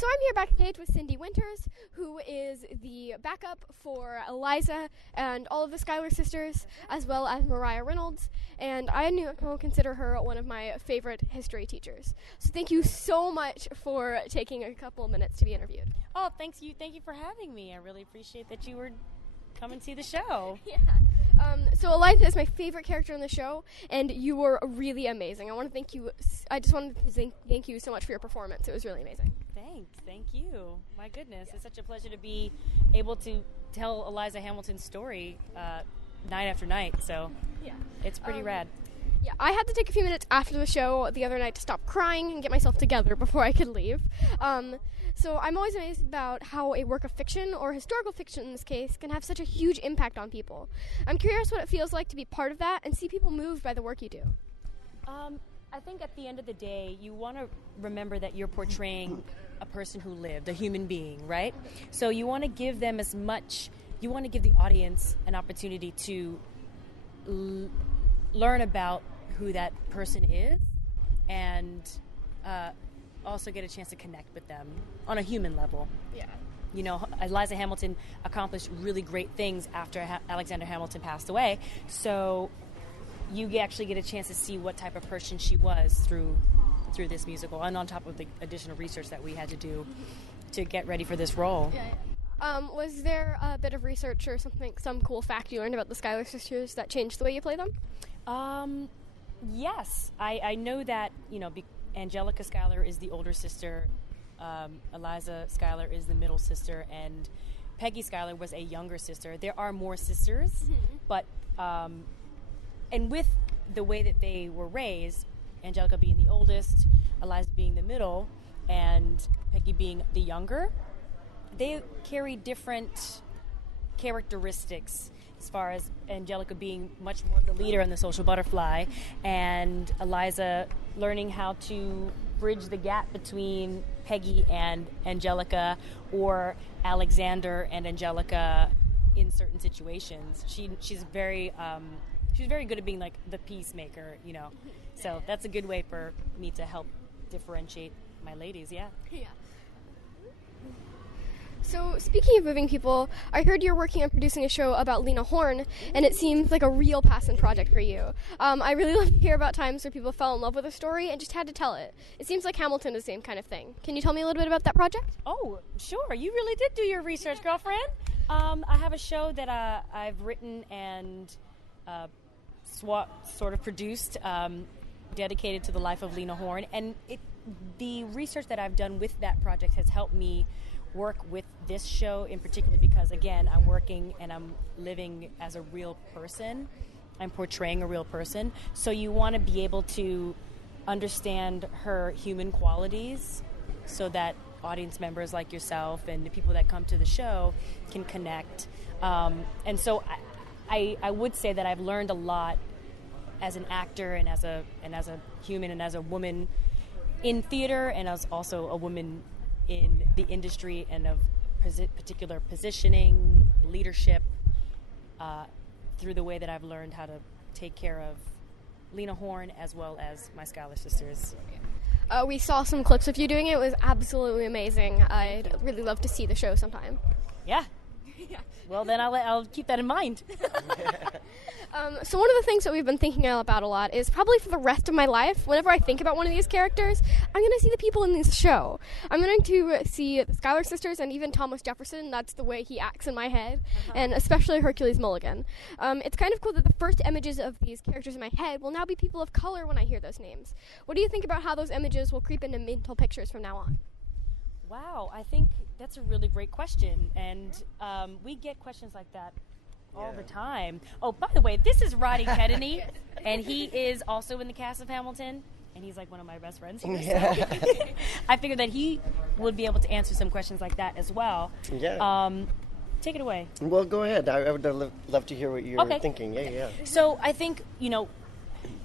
So I'm here backstage with Syndee Winters, who is the backup for Eliza and all of the Schuyler sisters, as well as Mariah Reynolds, and I consider her one of my favorite history teachers. So thank you so much for taking a couple of minutes to be interviewed. Oh, thank you for having me. I really appreciate that you were come and see the show. Yeah. So Eliza is my favorite character in the show, and you were really amazing. I just wanted to thank you so much for your performance. It was really amazing. Thank you. My goodness, it's such a pleasure to be able to tell Eliza Hamilton's story night after night. So yeah, it's pretty rad. Yeah, I had to take a few minutes after the show the other night to stop crying and get myself together before I could leave. So I'm always amazed about how a work of fiction, or historical fiction in this case, can have such a huge impact on people. I'm curious what it feels like to be part of that and see people moved by the work you do. I think at the end of the day, you want to remember that you're portraying a person who lived, a human being, right? So you want to give them you want to give the audience an opportunity to learn about who that person is and also get a chance to connect with them on a human level. Yeah. You know, Eliza Hamilton accomplished really great things after Alexander Hamilton passed away. So you actually get a chance to see what type of person she was through this musical, and on top of the additional research that we had to do to get ready for this role. Yeah. Was there a bit of research or some cool fact you learned about the Schuyler sisters that changed the way you play them? Yes. I know that, Angelica Schuyler is the older sister, Eliza Schuyler is the middle sister, and Peggy Schuyler was a younger sister. There are more sisters, but and with the way that they were raised, Angelica being the oldest, Eliza being the middle, and Peggy being the younger, they carry different characteristics, as far as Angelica being much more the leader and the social butterfly, and Eliza learning how to bridge the gap between Peggy and Angelica, or Alexander and Angelica in certain situations. She's very good at being like the peacemaker, So that's a good way for me to help differentiate my ladies, yeah. Yeah. So, speaking of moving people, I heard you're working on producing a show about Lena Horne, and it seems like a real passion project for you. I really love to hear about times where people fell in love with a story and just had to tell it. It seems like Hamilton is the same kind of thing. Can you tell me a little bit about that project? Oh, sure. You really did do your research, girlfriend. I have a show that I've written and sort of produced, dedicated to the life of Lena Horne, and the research that I've done with that project has helped me work with this show in particular, because again, I'm working and I'm living as a real person. I'm portraying a real person. So you want to be able to understand her human qualities so that audience members like yourself and the people that come to the show can connect. And so I would say that I've learned a lot as an actor and as a human and as a woman in theater, and as also a woman in the industry, and of particular positioning, leadership, through the way that I've learned how to take care of Lena Horne as well as my Schuyler sisters. We saw some clips of you doing it. It was absolutely amazing. I'd really love to see the show sometime. Yeah. Well, then I'll keep that in mind. So one of the things that we've been thinking about a lot is probably for the rest of my life, whenever I think about one of these characters, I'm going to see the people in this show. I'm going to see the Schuyler sisters and even Thomas Jefferson. That's the way he acts in my head, and especially Hercules Mulligan. It's kind of cool that the first images of these characters in my head will now be people of color when I hear those names. What do you think about how those images will creep into mental pictures from now on? Wow, I think that's a really great question, and we get questions like that all the time. Oh, by the way, this is Roddy Kennedy, and he is also in the cast of Hamilton, and he's like one of my best friends here. So I figured that he would be able to answer some questions like that as well. Yeah. Take it away. Well, go ahead. I would love to hear what you're thinking. Yeah. So I think,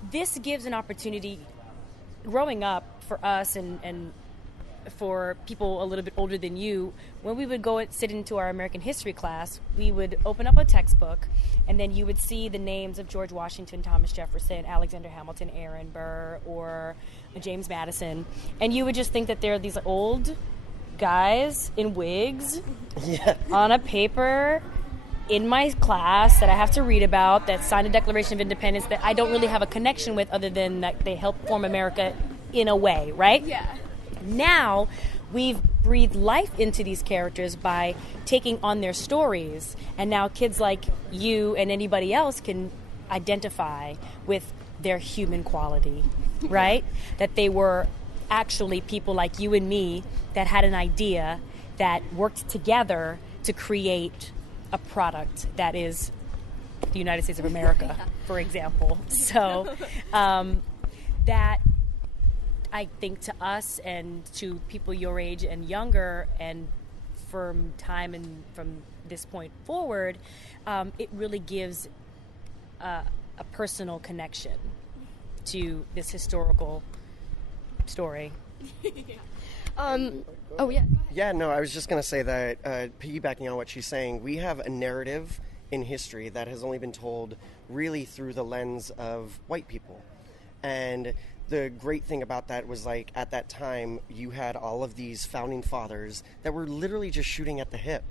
this gives an opportunity growing up for us and for people a little bit older than you. When we would go and sit into our American history class, we would open up a textbook, and then you would see the names of George Washington, Thomas Jefferson, Alexander Hamilton, Aaron Burr, or James Madison, and you would just think that they're these old guys in wigs Yeah. on a paper in my class that I have to read about that signed a Declaration of Independence that I don't really have a connection with other than that they helped form America in a way, right? Yeah. Now we've breathed life into these characters by taking on their stories, and now kids like you and anybody else can identify with their human quality, right? That they were actually people like you and me that had an idea that worked together to create a product that is the United States of America, for example. So that, I think, to us and to people your age and younger and from time and from this point forward, it really gives a personal connection to this historical story. Oh, yeah. Yeah, no, I was just going to say that, piggybacking on what she's saying, we have a narrative in history that has only been told really through the lens of white people. And the great thing about that was, like, at that time, you had all of these founding fathers that were literally just shooting at the hip.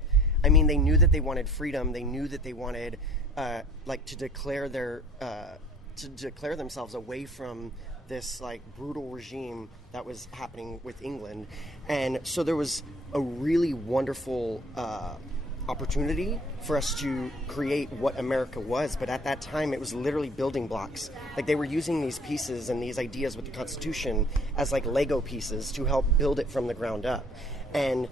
I mean, they knew that they wanted freedom. They knew that they wanted, to declare themselves away from this, like, brutal regime that was happening with England. And so there was a really wonderful opportunity for us to create what America was. But at that time, it was literally building blocks. Like, they were using these pieces and these ideas with the Constitution as, like, Lego pieces to help build it from the ground up. And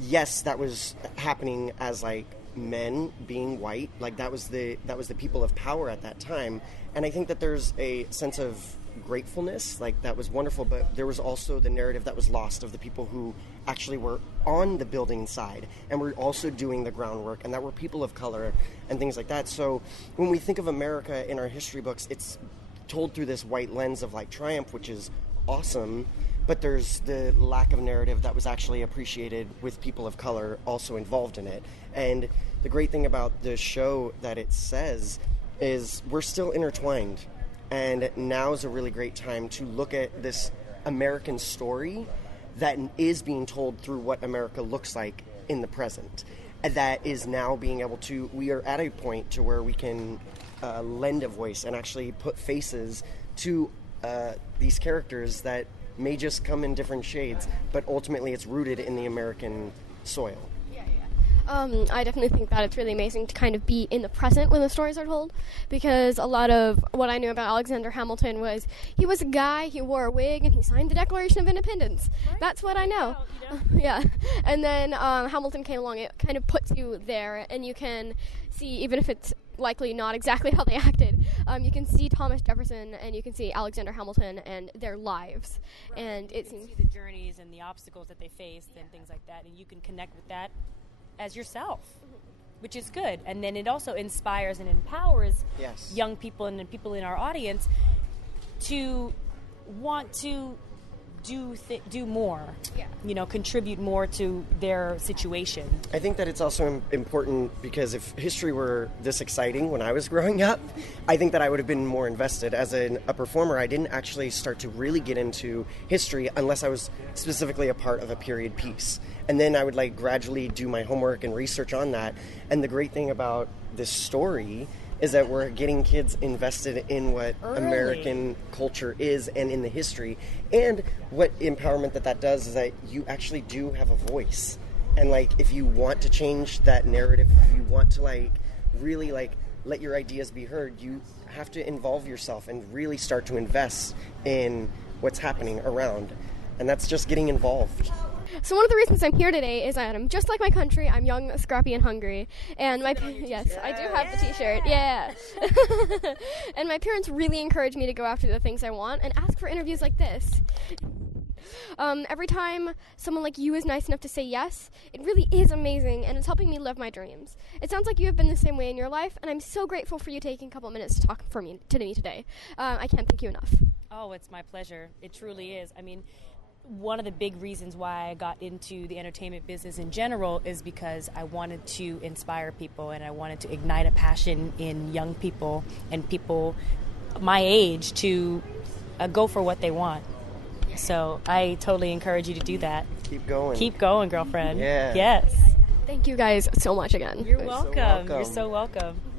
yes, that was happening as, like, men being white. Like, that was the people of power at that time. And I think that there's a sense of gratefulness, like, that was wonderful, but there was also the narrative that was lost of the people who actually were on the building side and were also doing the groundwork, and that were people of color and things like that. So when we think of America in our history books, it's told through this white lens of, like, triumph, which is awesome, but there's the lack of narrative that was actually appreciated with people of color also involved in it. And the great thing about the show that it says is we're still intertwined. And now is a really great time to look at this American story that is being told through what America looks like in the present. And that is now being able to, we are at a point to where we can lend a voice and actually put faces to these characters that may just come in different shades, but ultimately it's rooted in the American soil. I definitely think that it's really amazing to kind of be in the present when the stories are told, because a lot of what I knew about Alexander Hamilton was he was a guy, he wore a wig, and he signed the Declaration of Independence. Right? That's what I know. Yeah. And then Hamilton came along. It kind of puts you there, and you can see, even if it's likely not exactly how they acted, you can see Thomas Jefferson and you can see Alexander Hamilton and their lives. Right. And you can see the journeys and the obstacles that they faced and things like that, and you can connect with that as yourself, which is good. And then it also inspires and empowers young people and people in our audience to want to do more, contribute more to their situation. I think that it's also important because if history were this exciting when I was growing up, I think that I would have been more invested. As a performer, I didn't actually start to really get into history unless I was specifically a part of a period piece. And then I would, like, gradually do my homework and research on that. And the great thing about this story is that we're getting kids invested in what American culture is and in the history. And what empowerment that does is that you actually do have a voice. And, like, if you want to change that narrative, if you want to, like, really, like, let your ideas be heard, you have to involve yourself and really start to invest in what's happening around. And that's just getting involved. So one of the reasons I'm here today is that I'm just like my country. I'm young, scrappy, and hungry. And yes, I do have the T-shirt. Yeah. And my parents really encourage me to go after the things I want and ask for interviews like this. Every time someone like you is nice enough to say yes, it really is amazing, and it's helping me live my dreams. It sounds like you have been the same way in your life, and I'm so grateful for you taking a couple minutes to talk to me today. I can't thank you enough. Oh, it's my pleasure. It truly is. I mean, one of the big reasons why I got into the entertainment business in general is because I wanted to inspire people and I wanted to ignite a passion in young people and people my age to go for what they want. So I totally encourage you to do that. Keep going. Keep going, girlfriend. Yeah. Yes. Thank you guys so much again. You're You're so welcome. welcome. You're so welcome.